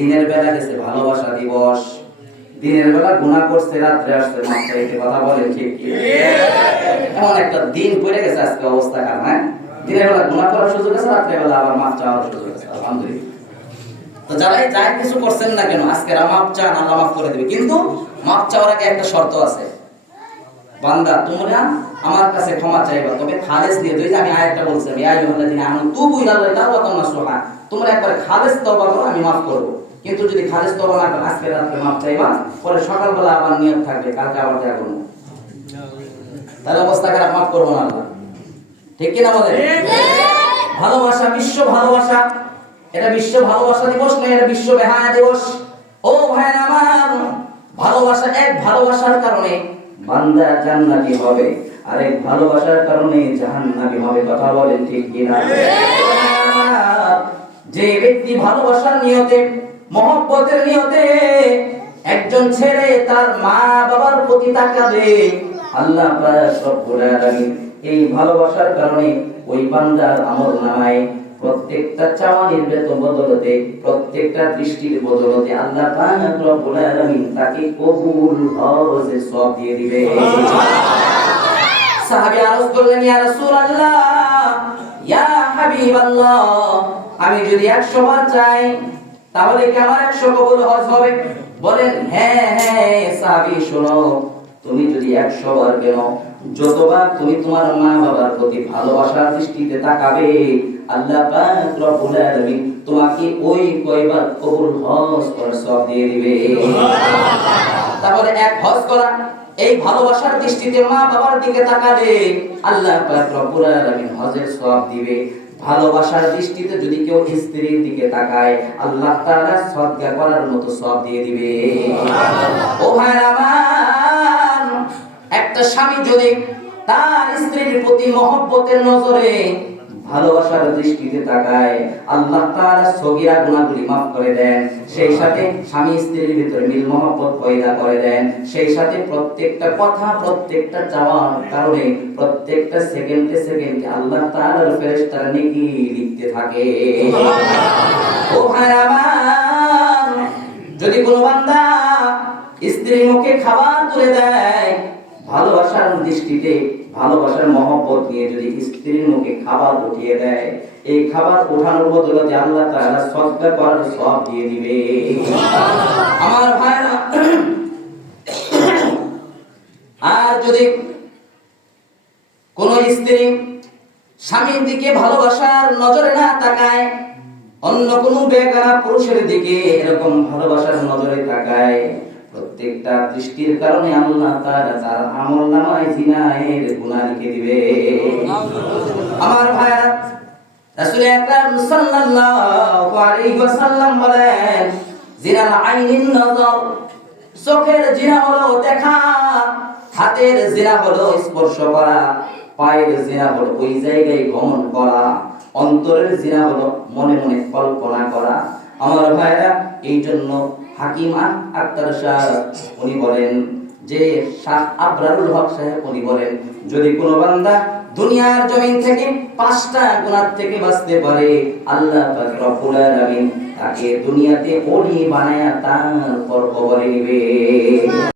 দিনের বেলা গেছে ভালোবাসা দিবস, দিনের বেলা গুনাহ করছে, রাত্রে আসছে মাফ চাইতে। কথা বলেন ঠিক কি? এমন একটা দিন পড়ে গেছে আজকে, অবস্থা খারাপ। হ্যাঁ, দিনের বেলা গুনাহ করার সুযোগ আছে, রাত্রে বেলা আবার মাফ চাওয়ার সুযোগ আছে। আলহামদুলিল্লাহ। তো যারাই যাই কিছু করছেন না কেন, আজকে মাফ চান, আল্লাহ মাফ করে দিবে। কিন্তু মাফ চাওয়ার আগে একটা শর্ত আছে, বান্দা তোমরা আমার কাছে ক্ষমা চাইবা, তবে খালেস দিয়ে। দুই যে আমি আয়াতটা বলছিলাম, ইয়া আইয়ুহাল্লাযীনা আমানু তুবু ইলাল্লাহি তাওবাতান নাসুহা, তোমরা একবার খালেস তওবা করো, আমি মাফ করব। কিন্তু যদি খালেস তওবা না করো, আজকে রাতে মাফ চাইবা, পরে সকালবেলা আবার নিয়ত থাকবে কালকে আবার দেখা করব, তাহলে অবস্থা খারাপ, মাফ করব না আল্লাহ। ঠিক কি না বলেন? ভালোবাসা, বিশ্ব ভালোবাসা, এটা বিশ্ব ভালোবাসা দিবস না, এটা বিশ্ব বেহায়া দিবস। ও ভাইরা আমার, ভালোবাসা, এক ভালোবাসার কারণে বান্দা জান্নাতি হবে, আর এক ভালোবাসার কারণে জাহান্নামী হবে। কথা বলেন ঠিক কিনা? যে ব্যক্তি ভালোবাসার নিয়তে, মহব্বতের নিয়তে একজন ছেলে তার মা বাবার প্রতি তাকাবে, আল্লাহ পাক রব্বুল আলামিন এই ভালোবাসার কারণে ওই বান্দার আমলনামায় প্রত্যেকটা চাওয়ানির বেতন বদলতে, প্রত্যেকটা দৃষ্টির বদলতে আল্লাহ পাক রব্বুল আলামিন তাকে কবুল হজের সওয়াব দিয়ে দিবে। সাহাবী আরজ করলেন, ইয়া রাসূলুল্লাহ, ইয়া হাবিবাল্লাহ, আমি যদি 100 বার চাই তাহলে কি আমার 100 কবুল হজ হবে? বলেন হ্যাঁ হ্যাঁ। সাহাবী শোনো, তুমি যদি 100 বার কেন, যতবার তুমি তোমার মা বাবার প্রতি ভালোবাসার দৃষ্টিতে তাকাবে, আল্লাহ পাক রব্বুল আলামিন তোমাকে ওই কয়বার কবুল হজ করার সওয়াব দিয়ে দিবে। তাহলে এক হজ করা, এই ভালোবাসার দৃষ্টিতে মা বাবার দিকে তাকালে আল্লাহ পাক রব্বুল আলামিন হজের সওয়াব দিবে। ভালোবাসার দৃষ্টিতে যদি কেউ স্ত্রীর দিকে তাকায়, আল্লাহ তাআলা সদকা করার মতো সওয়াব দিয়ে দিবে। ও ভাইরা আমার, একটা স্বামী যদি তার স্ত্রীর প্রতি মহব্বতের নজরে, ভালোবাসার দৃষ্টিতে তাকায়, আল্লাহ তাআলা সগীরা গুনাহগুলি মাফ করে দেন। সেই সাথে স্বামী স্ত্রীর ভিতরে মিল মহব্বত পয়দা করে দেন। সেই সাথে প্রত্যেকটা কথা, প্রত্যেকটা চাওয়ার কারণে প্রত্যেকটা সেকেন্ডে সেকেন্ডে আল্লাহ তাআলার ফেরেশতারা নেকি লিখতে থাকে। ও ভাই আমার, যদি কোনো বান্দা স্ত্রীর মুখে খাবার তুলে দেয়, ভালোবাসার দৃষ্টিতে, ভালোবাসার মহব্বত নিয়ে যদি স্ত্রীর মুখে খাবার উঠিয়ে দেয়, এই খাবার ওঠানোর বদলে আল্লাহ তাআলা সদকা করার সওয়াব দিয়ে দিবে। আমার ভাইরা, আর যদি কোন স্ত্রী স্বামীর দিকে ভালোবাসার নজরে না তাকায়, অন্য কোন বেগানা পুরুষের দিকে এরকম ভালোবাসার নজরে তাকায়, প্রত্যেকটা দৃষ্টির কারণে আল্লাহ তাআলা তার আমলনামায় জিনায়ের গুনাহ লিখে দিবে। আমার ভাইরা, রাসূল আকরাম সাল্লাল্লাহু আলাইহি ওয়াসাল্লাম বলেন, জিনাল আইনিন নজর, চোখের জিনা হলো দেখা, হাতের জিনা হলো স্পর্শ করা, পায়ের জিনা হলো ওই জায়গায় গমন করা, অন্তরের জিনা হলো মনে মনে কল্পনা করা। আমার ভাইরা, এই জন্য হাকিম আক্তার শাহ উনি বলেন যে, শাহ আবরারুল হক সাহেব উনি বলেন, যদি কোনো বান্দা দুনিয়ার জমিন থেকে 5টা গুনাহ থেকে বাঁচতে পারে, আল্লাহ পাক রব্বুল আলামিন তাকে দুনিয়াতে ওলি বানায়া তারপর কবরে নিবে।